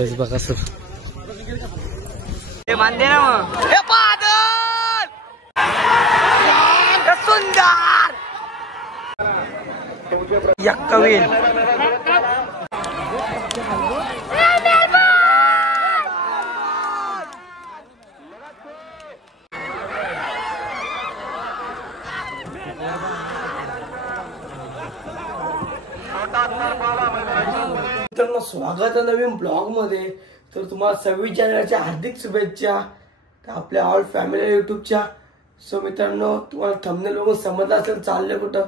Guys Bakasur हे मानते ना मग हे बादल सुंदर यक्कवीन मित्रांनो स्वागत आहे नवीन ब्लॉग मध्ये। तर तुम्हाला 26 जानेवारीच्या हार्दिक शुभेच्छा आपल्या ऑल फॅमिली युट्यूबच्या। सो मित्रांनो तुम्हाला थंबनेल बघून समजलं असेल चालले कुठं।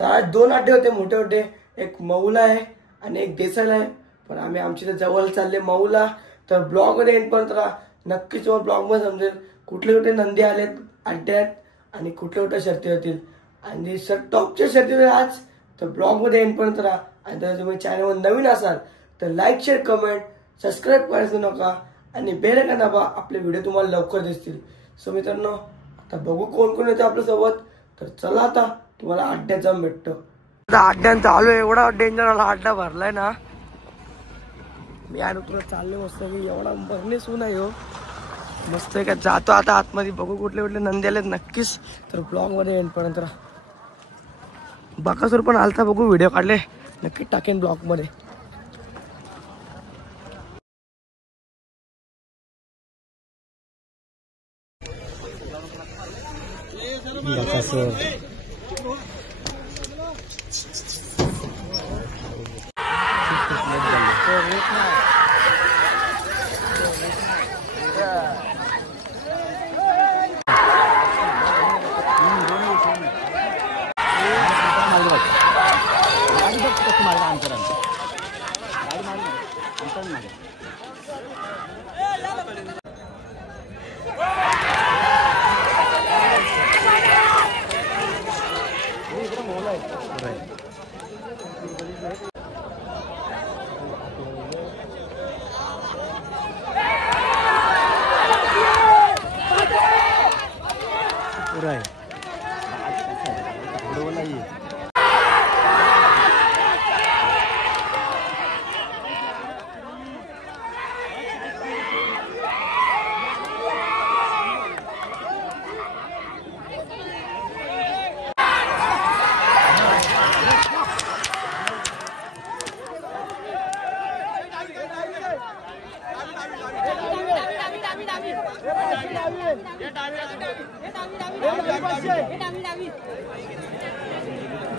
सात 2 अड्डे होते मोठे मोठे, एक मऊला आहे आणि एक देसाईला आहे, पण आम्ही आमच्या जवळ चालले मऊला। तर ब्लॉग मध्ये एंड पर्यंत राहा, नक्कीच तुम्हाला ब्लॉग मध्ये समजेल कुठले कुठले नंदी आलेत अड्ड्यात आणि कुठल्या कुठल्या शर्ती होतील आणि टॉपच्या शर्ती आज। तर ब्लॉग मध्ये एंड पर्यंत राहा आणि जर तुम्ही चॅनलवर नवीन असाल तर लाईक शेअर कमेंट सबस्क्राईब करायचं नका आणि बेल आयकॉन दाबा, आपले व्हिडिओ तुम्हाला लवकर दिसतील। सो मित्रांनो आता बघू कोण कोण येतं आपल्या सोबत। तर चला आता तुम्हाला अड्ड्यात जाऊन भेटतो। अड्ड्यांचा आलो, एवढा डेंजर आला, अड्डा भरलाय ना। मी आणि तुला चालले मस्त की एवढा भरणे सून आहे हो मस्त आहे का। जातो आता आतमध्ये, बघू कुठले कुठले नंदी आलेत नक्कीच। तर ब्लॉग मध्ये एंड पर्यंत राहा। बकासूर पण आलता, बघू व्हिडिओ काढले नक्की टाकेन ब्लॉग मध्ये। बकासूर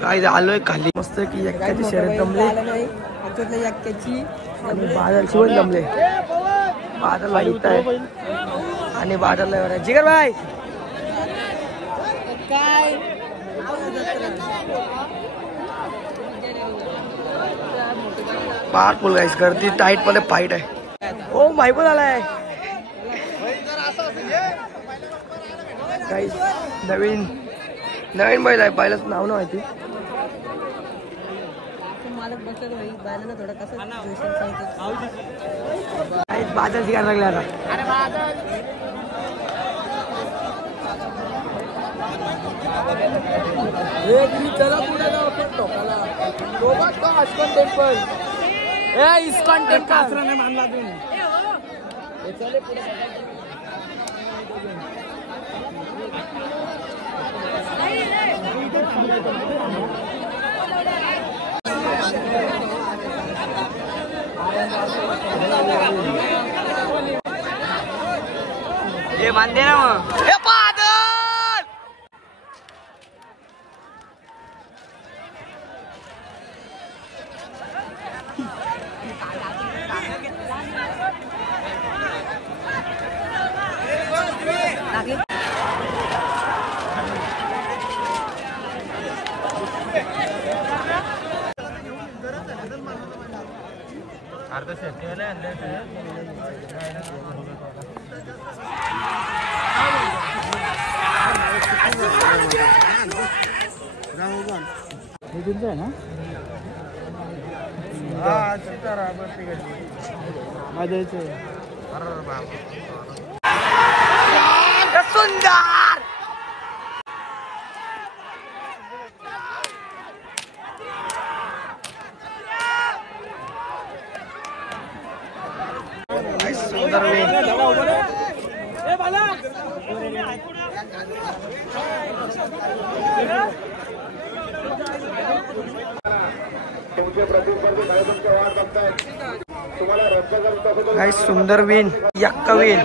काय आलोय खाली मस्त की एक्क्याची शर्यत जमले आणि बादलची पण जमले। बादल इथं आहे आणि बादलला जिगर भाई काय पार्ट फुल गाइस करती टाइट मध्ये फाइट आहे। ओ भाई पण आलाय गाइस, नवीन नवीन बैल आहे, बैलाचं नाव नाही माहिती। बादल शिकायला लागले आता। इस्कॉन टेम्पल मानला हे मानते ना मग हे बादल अर्धा शेती आहे ना सुंदर सुंदर विन. काही सुंदर विन. यक्का विन.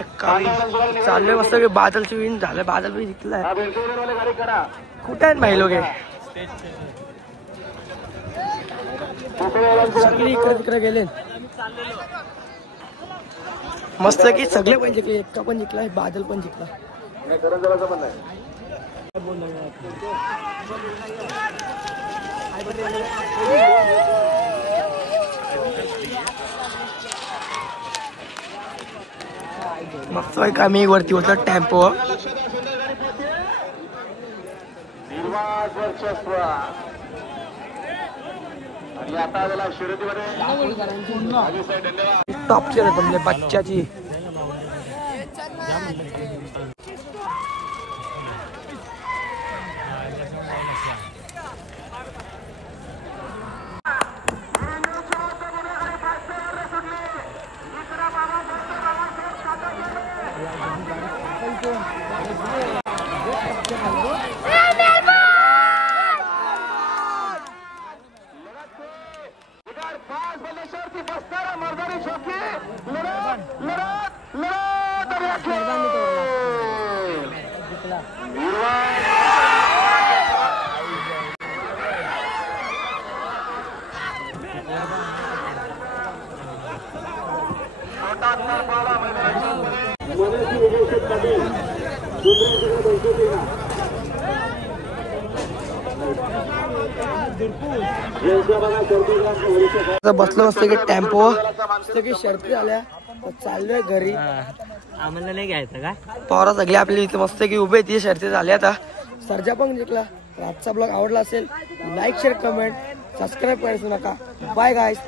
21 चालले मस्त की बादलची विन झालं. बादल बी जिंकलाय. कुठे आहेत भाई लोक? सगळे इकडे तिकडे गेले. मस्त की सगळे पण जिंकले. एक्का पण जिंकलाय. बादल पण जिंकला. मस्त आहे का? मी वरती होतो टेम्पो. टॉपची तुमच्या बच्च्याची. बसलो असतो की टेम्पो की शर्ती झाल्या. चाललोय घरी. आम्हाला नाही घ्यायचं का? पोरा सगळे आपली इथे मस्त की उभे. ती शर्ती झाली. आता सर्जा पण जिंकला. तर आजचा ब्लॉग आवडला असेल लाईक शेअर कमेंट सबस्क्राईब करायचं नका. Bye guys.